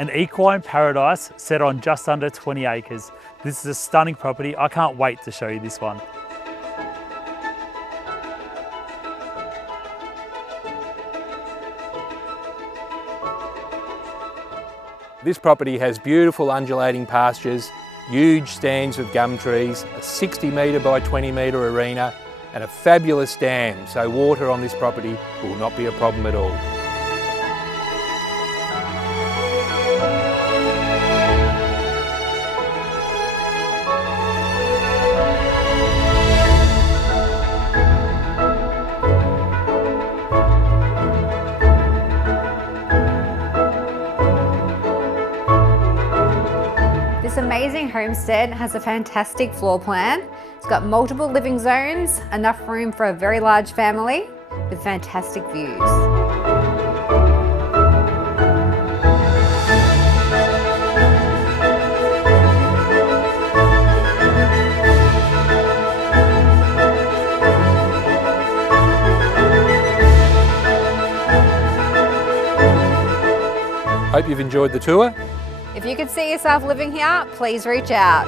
An equine paradise set on just under 20 acres. This is a stunning property. I can't wait to show you this one. This property has beautiful undulating pastures, huge stands with gum trees, a 60 metre by 20 metre arena and a fabulous dam, so water on this property will not be a problem at all. This amazing homestead has a fantastic floor plan. It's got multiple living zones, enough room for a very large family with fantastic views. Hope you've enjoyed the tour. If you could see yourself living here, please reach out.